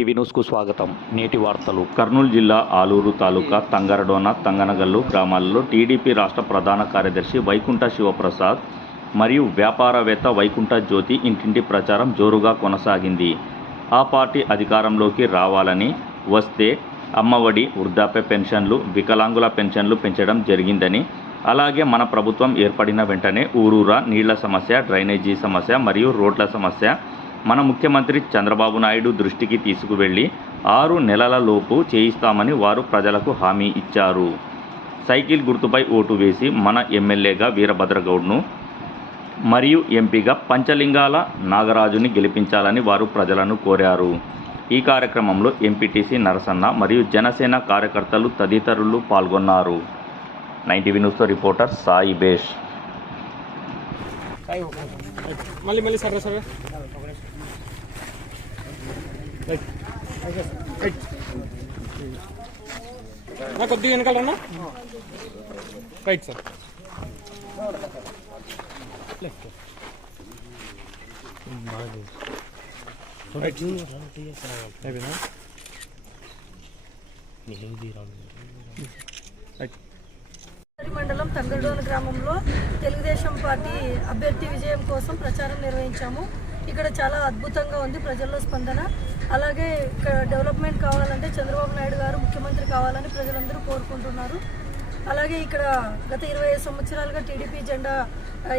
NTV న్యూస్కు స్వాగతం. నేటి వార్తలు. కర్నూలు జిల్లా ఆలూరు తాలూకా తంగరడోన, తంగనగల్లు గ్రామాలలో టీడీపీ రాష్ట్ర ప్రధాన కార్యదర్శి వైకుంఠ శివప్రసాద్ మరియు వ్యాపారవేత్త వైకుంఠ జ్యోతి ఇంటింటి ప్రచారం జోరుగా కొనసాగింది. ఆ పార్టీ అధికారంలోకి రావాలని వస్తే అమ్మఒడి, వృద్ధాప్య పెన్షన్లు, వికలాంగుల పెన్షన్లు పెంచడం జరిగిందని, అలాగే మన ప్రభుత్వం ఏర్పడిన వెంటనే ఊరూరా నీళ్ల సమస్య, డ్రైనేజీ సమస్య మరియు రోడ్ల సమస్య మన ముఖ్యమంత్రి చంద్రబాబు నాయుడు దృష్టికి తీసుకువెళ్లి 6 నెలల లోపు చేయిస్తామని వారు ప్రజలకు హామీ ఇచ్చారు. సైకిల్ గుర్తుపై ఓటు వేసి మన ఎమ్మెల్యేగా వీరభద్రగౌడ్ను మరియు ఎంపీగా పంచలింగాల నాగరాజుని గెలిపించాలని వారు ప్రజలను కోరారు. ఈ కార్యక్రమంలో ఎంపీటీసీ నరసన్న మరియు జనసేన కార్యకర్తలు తదితరులు పాల్గొన్నారు. 9TV న్యూస్తో reporter Sai బేష్. కొద్దిగా వెనకాలన్నా రైట్ సార్. మండలం తంగరడోన గ్రామంలో తెలుగుదేశం పార్టీ అభ్యర్థి విజయం కోసం ప్రచారం నిర్వహించాము. ఇక్కడ చాలా అద్భుతంగా ఉంది ప్రజల్లో స్పందన. అలాగే ఇక్కడ డెవలప్మెంట్ కావాలంటే చంద్రబాబు నాయుడు గారు ముఖ్యమంత్రి కావాలని ప్రజలందరూ కోరుకుంటున్నారు. అలాగే ఇక్కడ గత 25 సంవత్సరాలుగా టీడీపీ జెండా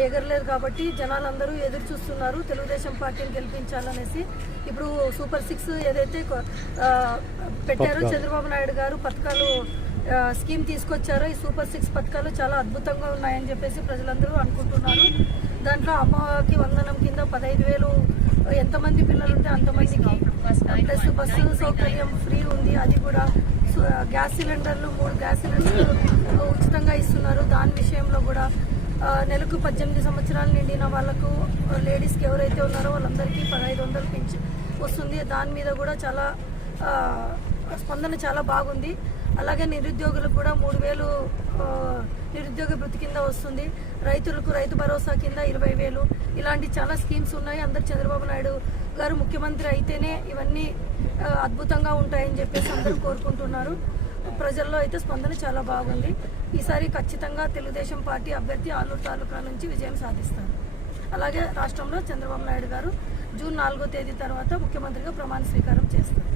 ఎగరలేదు కాబట్టి జనాలందరూ ఎదురు చూస్తున్నారు తెలుగుదేశం పార్టీని గెలిపించాలనేసి. ఇప్పుడు సూపర్ 6 ఏదైతే పెట్టారో చంద్రబాబు నాయుడు గారు పథకాలు స్కీమ్ తీసుకొచ్చారో, ఈ సూపర్ 6 పథకాలు చాలా అద్భుతంగా ఉన్నాయని చెప్పేసి ప్రజలందరూ అనుకుంటున్నారు. దాంట్లో అమ్మకి వందనం కింద 15,000 ఎంతమంది పిల్లలు ఉంటే అంతమందికి, ప్లస్ బస్సు సౌకర్యం ఫ్రీ ఉంది. అది కూడా గ్యాస్ సిలిండర్లు 3 గ్యాస్ సిలిండర్లు ఉచితంగా ఇస్తున్నారు. దాని విషయంలో కూడా నెలకు 18 సంవత్సరాలు నిండిన వాళ్ళకు, లేడీస్కి ఎవరైతే ఉన్నారో వాళ్ళందరికీ 1500 పెంచి వస్తుంది. దాని మీద కూడా చాలా స్పందన చాలా బాగుంది. అలాగే నిరుద్యోగులకు కూడా 3,000 నిరుద్యోగ భృతి కింద వస్తుంది. రైతులకు రైతు భరోసా కింద 20,000. ఇలాంటి చాలా స్కీమ్స్ ఉన్నాయి. అందరు చంద్రబాబు నాయుడు గారు ముఖ్యమంత్రి అయితేనే ఇవన్నీ అద్భుతంగా ఉంటాయని చెప్పేసి అందరూ కోరుకుంటున్నారు. ప్రజల్లో అయితే స్పందన చాలా బాగుంది. ఈసారి ఖచ్చితంగా తెలుగుదేశం పార్టీ అభ్యర్థి ఆలూరు తాలూకా నుంచి విజయం సాధిస్తారు. అలాగే రాష్ట్రంలో చంద్రబాబు నాయుడు గారు జూన్ 4వ తేదీ తర్వాత ముఖ్యమంత్రిగా ప్రమాణ స్వీకారం చేస్తారు.